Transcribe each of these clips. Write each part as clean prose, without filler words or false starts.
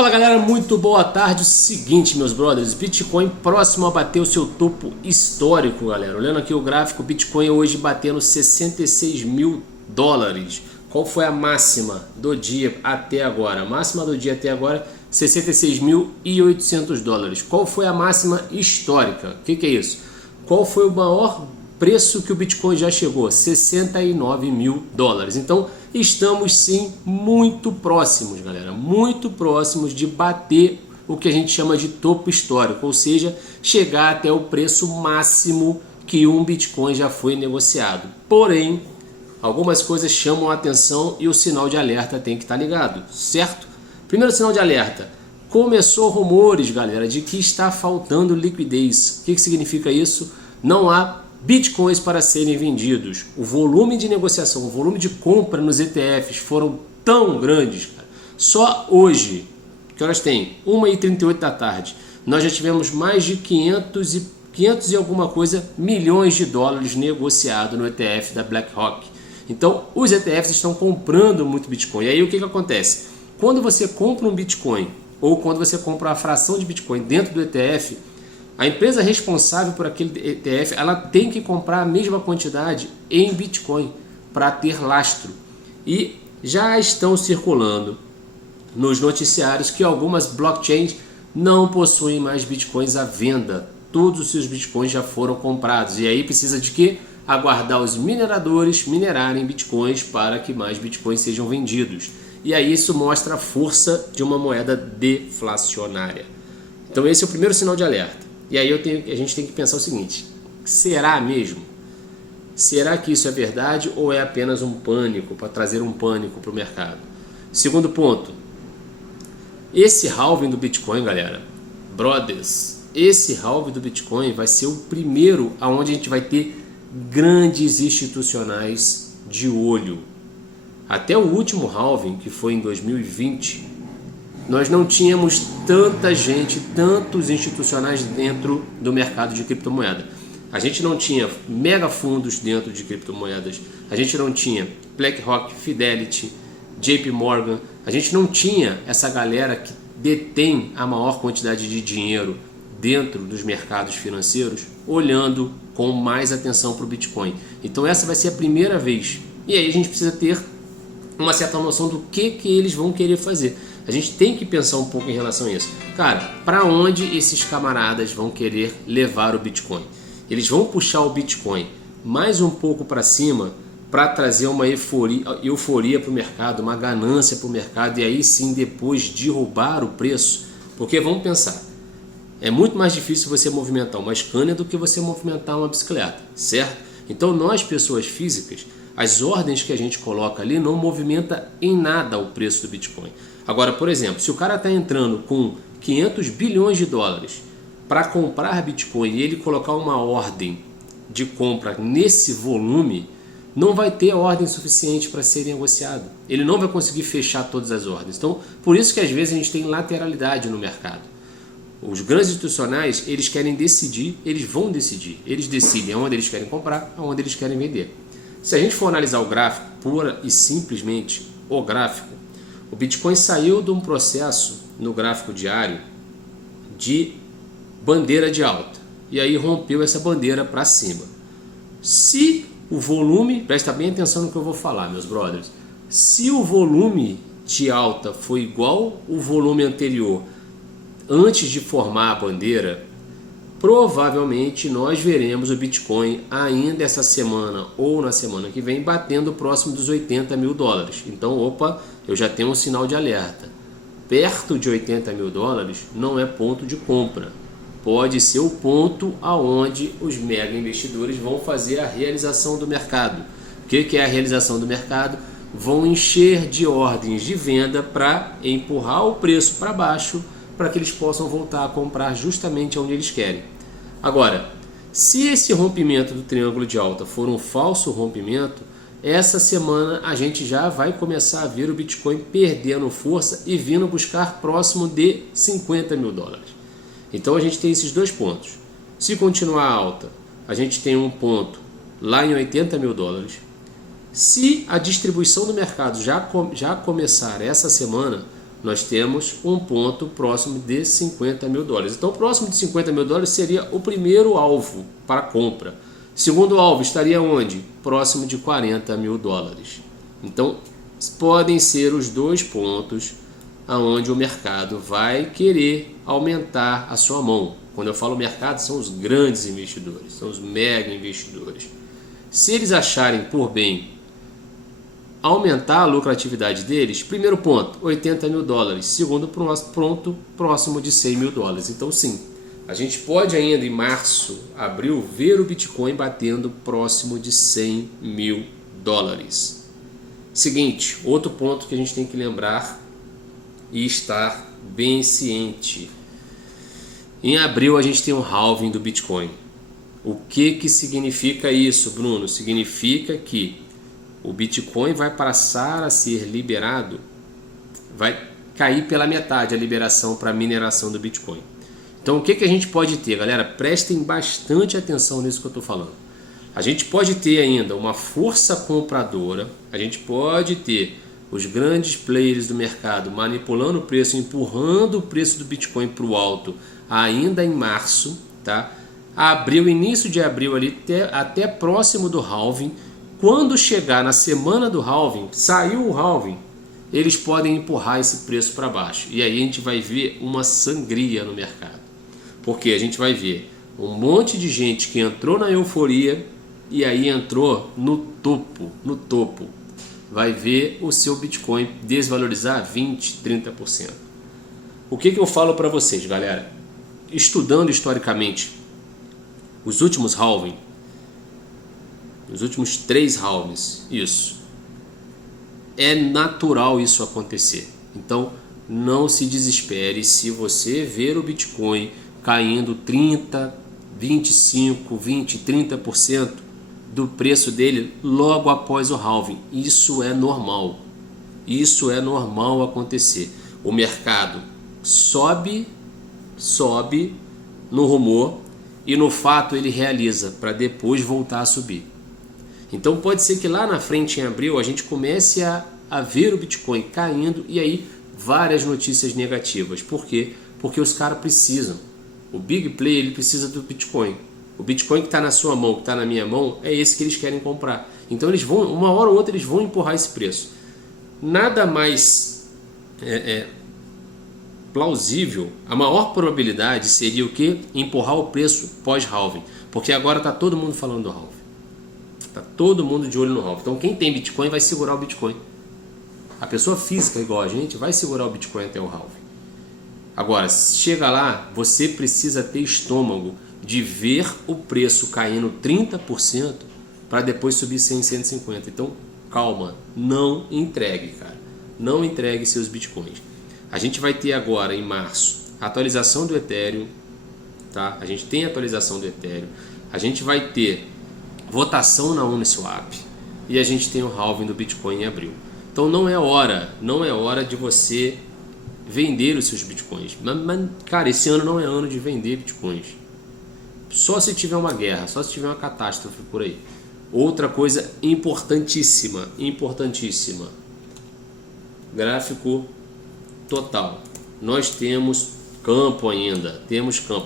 Fala galera, muito boa tarde. O seguinte, meus brothers, Bitcoin próximo a bater o seu topo histórico, galera. Olhando aqui o gráfico, Bitcoin hoje batendo 66 mil dólares. Qual foi a máxima do dia até agora? A máxima do dia até agora, 66.800 dólares. Qual foi a máxima histórica? O que é isso? Qual foi o maior preço que o Bitcoin já chegou? 69 mil dólares. Então, estamos sim muito próximos, galera. Muito próximos de bater o que a gente chama de topo histórico. Ou seja, chegar até o preço máximo que um Bitcoin já foi negociado. Porém, algumas coisas chamam a atenção e o sinal de alerta tem que estar ligado, certo? Primeiro sinal de alerta. Começou rumores, galera, de que está faltando liquidez. O que significa isso? Não há Bitcoins para serem vendidos. O volume de negociação, o volume de compra nos ETFs foram tão grandes, cara. Só hoje, que horas tem? 1h38 da tarde, nós já tivemos mais de 500 e alguma coisa milhões de dólares negociado no ETF da BlackRock. Então, os ETFs estão comprando muito Bitcoin. E aí o que acontece? Quando você compra um Bitcoin ou quando você compra uma fração de Bitcoin dentro do ETF, a empresa responsável por aquele ETF, ela tem que comprar a mesma quantidade em Bitcoin para ter lastro. E já estão circulando nos noticiários que algumas blockchains não possuem mais Bitcoins à venda. Todos os seus Bitcoins já foram comprados. E aí precisa de quê? Aguardar os mineradores minerarem Bitcoins para que mais Bitcoins sejam vendidos. E aí isso mostra a força de uma moeda deflacionária. Então esse é o primeiro sinal de alerta. E aí a gente tem que pensar o seguinte: será mesmo? Será que isso é verdade ou é apenas um pânico, para trazer um pânico para o mercado? Segundo ponto, esse halving do Bitcoin, galera, brothers, esse halving do Bitcoin vai ser o primeiro aonde a gente vai ter grandes institucionais de olho. Até o último halving, que foi em 2020, nós não tínhamos tanta gente, tantos institucionais dentro do mercado de criptomoeda. A gente não tinha mega fundos dentro de criptomoedas, a gente não tinha BlackRock, Fidelity, JP Morgan, a gente não tinha essa galera que detém a maior quantidade de dinheiro dentro dos mercados financeiros, olhando com mais atenção para o Bitcoin. Então essa vai ser a primeira vez. E aí a gente precisa ter uma certa noção do que eles vão querer fazer. A gente tem que pensar um pouco em relação a isso. Cara, para onde esses camaradas vão querer levar o Bitcoin? Eles vão puxar o Bitcoin mais um pouco para cima para trazer uma euforia para o mercado, uma ganância para o mercado e aí sim depois derrubar o preço? Porque vamos pensar, é muito mais difícil você movimentar uma Scania do que você movimentar uma bicicleta, certo? Então nós, pessoas físicas, as ordens que a gente coloca ali não movimenta em nada o preço do Bitcoin. Agora, por exemplo, se o cara está entrando com 500 bilhões de dólares para comprar Bitcoin e ele colocar uma ordem de compra nesse volume, não vai ter ordem suficiente para ser negociado. Ele não vai conseguir fechar todas as ordens. Então, por isso que às vezes a gente tem lateralidade no mercado. Os grandes institucionais, eles querem decidir, eles vão decidir. Eles decidem aonde eles querem comprar, aonde eles querem vender. Se a gente for analisar o gráfico, pura e simplesmente o gráfico, o Bitcoin saiu de um processo no gráfico diário de bandeira de alta. E aí rompeu essa bandeira para cima. Se o volume, presta bem atenção no que eu vou falar, meus brothers. Se o volume de alta foi igual o volume anterior antes de formar a bandeira, provavelmente nós veremos o Bitcoin ainda essa semana ou na semana que vem batendo próximo dos 80 mil dólares. Então, opa, eu já tenho um sinal de alerta. Perto de 80 mil dólares não é ponto de compra. Pode ser o ponto aonde os mega investidores vão fazer a realização do mercado. O que é a realização do mercado? Vão encher de ordens de venda para empurrar o preço para baixo, para que eles possam voltar a comprar justamente onde eles querem. Agora, se esse rompimento do triângulo de alta for um falso rompimento, essa semana a gente já vai começar a ver o Bitcoin perdendo força e vindo buscar próximo de 50 mil dólares. Então a gente tem esses dois pontos. Se continuar alta, a gente tem um ponto lá em 80 mil dólares. Se a distribuição do mercado já começar essa semana, nós temos um ponto próximo de 50 mil dólares. Então, próximo de 50 mil dólares seria o primeiro alvo para compra. Segundo alvo estaria onde? Próximo de 40 mil dólares. Então, podem ser os dois pontos aonde o mercado vai querer aumentar a sua mão. Quando eu falo mercado, são os grandes investidores, são os mega investidores. Se eles acharem por bem aumentar a lucratividade deles, primeiro ponto, 80 mil dólares. Segundo ponto, próximo de 100 mil dólares. Então, sim, a gente pode ainda em março, abril, ver o Bitcoin batendo próximo de 100 mil dólares. Seguinte, outro ponto que a gente tem que lembrar e estar bem ciente. Em abril a gente tem um halving do Bitcoin. O que significa isso, Bruno? Significa que o Bitcoin vai passar a ser liberado, vai cair pela metade a liberação para mineração do Bitcoin. Então o que a gente pode ter, galera? Prestem bastante atenção nisso que eu estou falando. A gente pode ter ainda uma força compradora, a gente pode ter os grandes players do mercado manipulando o preço, empurrando o preço do Bitcoin para o alto ainda em março, tá? Abril, início de abril ali, até próximo do halving. Quando chegar na semana do halving, saiu o halving, eles podem empurrar esse preço para baixo. E aí a gente vai ver uma sangria no mercado. Porque a gente vai ver um monte de gente que entrou na euforia e aí entrou no topo. Vai ver o seu Bitcoin desvalorizar 20%, 30%. O que eu falo para vocês, galera? Estudando historicamente os últimos halving, os últimos 3 halvings, isso. É natural isso acontecer. Então, não se desespere se você ver o Bitcoin caindo 30%, 25%, 20%, 30% do preço dele logo após o halving. Isso é normal. Isso é normal acontecer. O mercado sobe no rumor e no fato ele realiza para depois voltar a subir. Então pode ser que lá na frente em abril a gente comece a ver o Bitcoin caindo e aí várias notícias negativas. Por quê? Porque os caras precisam. O big play ele precisa do Bitcoin. O Bitcoin que está na sua mão, que está na minha mão, é esse que eles querem comprar. Então eles vão, uma hora ou outra eles vão empurrar esse preço. Nada mais plausível, a maior probabilidade seria o que? Empurrar o preço pós-halving. Porque agora está todo mundo falando do halving. Está todo mundo de olho no halving. Então quem tem Bitcoin vai segurar o Bitcoin. A pessoa física igual a gente vai segurar o Bitcoin até o halving. Agora, chega lá, você precisa ter estômago de ver o preço caindo 30% para depois subir 100, 150. Então, calma, não entregue, cara. Não entregue seus Bitcoins. A gente vai ter agora, em março, a atualização do Ethereum, tá? A gente tem a atualização do Ethereum. A gente vai ter votação na Uniswap e a gente tem o halving do Bitcoin em abril. Então, não é hora de você vender os seus Bitcoins. Mas, cara, esse ano não é ano de vender Bitcoins. Só se tiver uma guerra, só se tiver uma catástrofe por aí. Outra coisa importantíssima. Gráfico total. Nós temos campo ainda.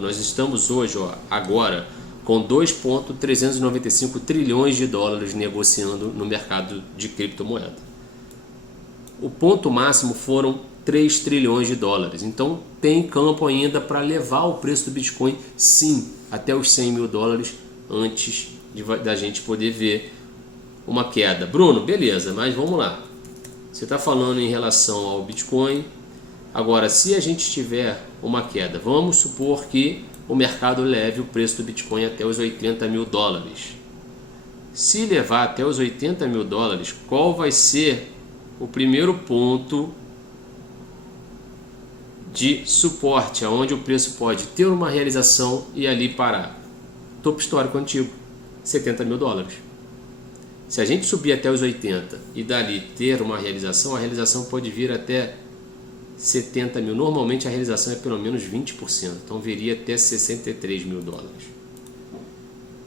Nós estamos hoje, agora, com 2,395 trilhões de dólares negociando no mercado de criptomoeda. O ponto máximo foram 3 trilhões de dólares. Então tem campo ainda para levar o preço do Bitcoin, sim, até os 100 mil dólares antes da gente poder ver uma queda. Bruno, beleza, mas vamos lá. Você está falando em relação ao Bitcoin. Agora, se a gente tiver uma queda, vamos supor que o mercado leve o preço do Bitcoin até os 80 mil dólares. Se levar até os 80 mil dólares, qual vai ser o primeiro ponto de suporte, aonde o preço pode ter uma realização e ali parar? Topo histórico antigo, 70 mil dólares. Se a gente subir até os 80 e dali ter uma realização, a realização pode vir até 70 mil. Normalmente a realização é pelo menos 20%, então viria até 63 mil dólares.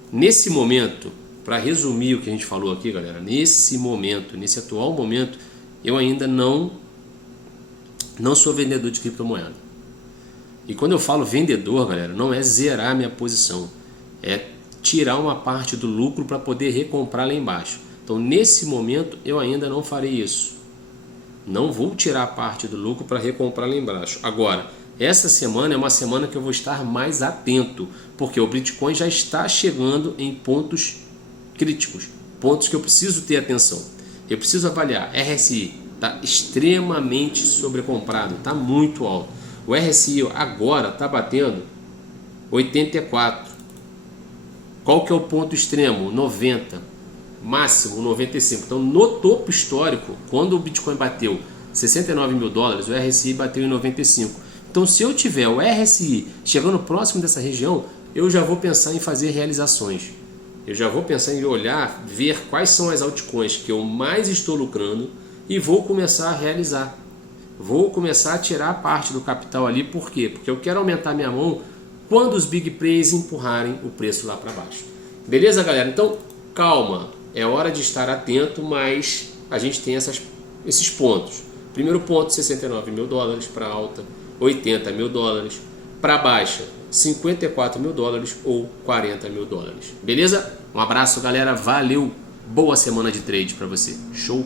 Nesse momento, para resumir o que a gente falou aqui, galera, nesse atual momento, eu ainda não Não sou vendedor de criptomoeda. E quando eu falo vendedor, galera, não é zerar minha posição, é tirar uma parte do lucro para poder recomprar lá embaixo. Então, nesse momento, eu ainda não farei isso. Não vou tirar parte do lucro para recomprar lá embaixo. Agora, essa semana é uma semana que eu vou estar mais atento, porque o Bitcoin já está chegando em pontos críticos, pontos que eu preciso ter atenção. Eu preciso avaliar. RSI está extremamente sobrecomprado, está muito alto. O RSI agora está batendo 84. Qual que é o ponto extremo? 90. Máximo 95. Então, no topo histórico, quando o Bitcoin bateu 69 mil dólares, o RSI bateu em 95. Então, se eu tiver o RSI chegando próximo dessa região, eu já vou pensar em fazer realizações. Eu já vou pensar em olhar, ver quais são as altcoins que eu mais estou lucrando e vou começar a realizar. Vou começar a tirar parte do capital ali. Por quê? Porque eu quero aumentar minha mão quando os big players empurrarem o preço lá para baixo. Beleza, galera? Então, calma. É hora de estar atento, mas a gente tem esses pontos. Primeiro ponto, 69 mil dólares para alta, 80 mil dólares. Para baixa, 54 mil dólares ou 40 mil dólares. Beleza? Um abraço, galera. Valeu. Boa semana de trade para você. Show!